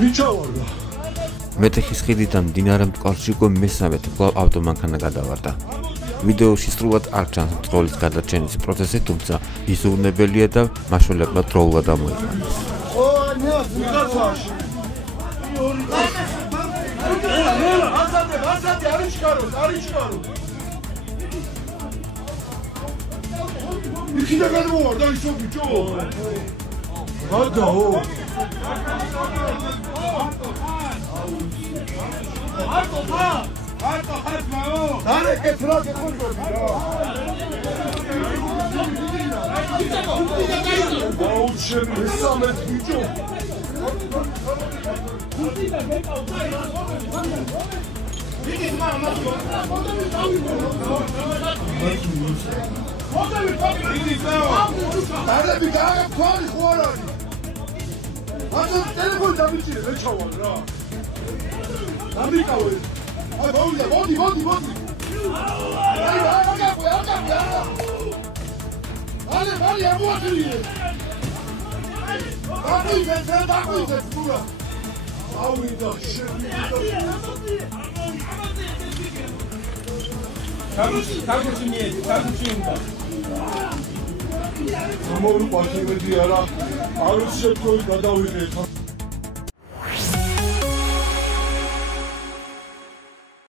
მიჩავარდა. მეტეხის ხიდიდან მდინარე მტკვარში უკვე მესამედ კვლავ ავტომანქანა გადავარდა. ვიდეოში სრულად არ ჩანს მტკვრის გადარჩენის პროცესი, თუმცა იზრუნებელია და მაშველებმა დროულად ამოიყვანეს. იქიდან გადმოვარდა ისო ბიჭო. გადაო. Dare che frate contro Vodi. Vai, amuatili. Dakuize, pura. Auida, Amor, pode ver, era. Arush, foi cada um.